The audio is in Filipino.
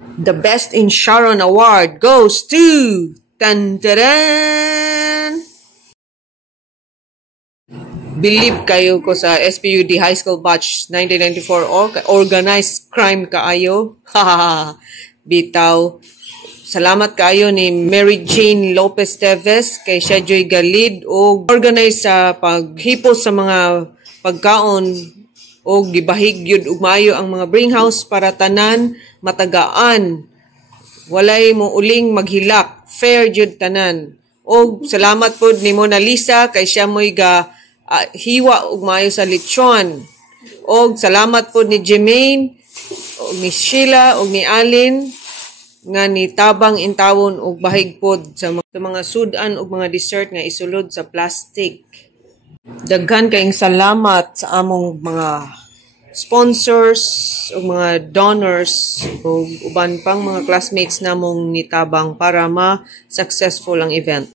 The Best in Sharon Award goes to... Tan-taran! Believe kayo ko sa SPUD High School Batch 1994 organized crime kaayo. Bitaw. Salamat kaayo ni Mary Jane Lopez Teves kay siya joy galid o organize sa paghipos sa mga pagkaon o gibahig yun ug maayo ang mga bring house para tanan matagaan. Walay mo uling maghilak, fair jud tanan. Og salamat pod ni Mona Lisa kay siya mo'y hiwa og maayo sa lechon. Og salamat pod ni Jermaine, og ni Sheila, og ni Alin nga ni tabang intawon og bahig pod sa mga sudan og mga dessert nga isulod sa plastic. Daghan kayong salamat sa among mga sponsors o mga donors o uban pang mga classmates namong nitabang para ma-successful ang event.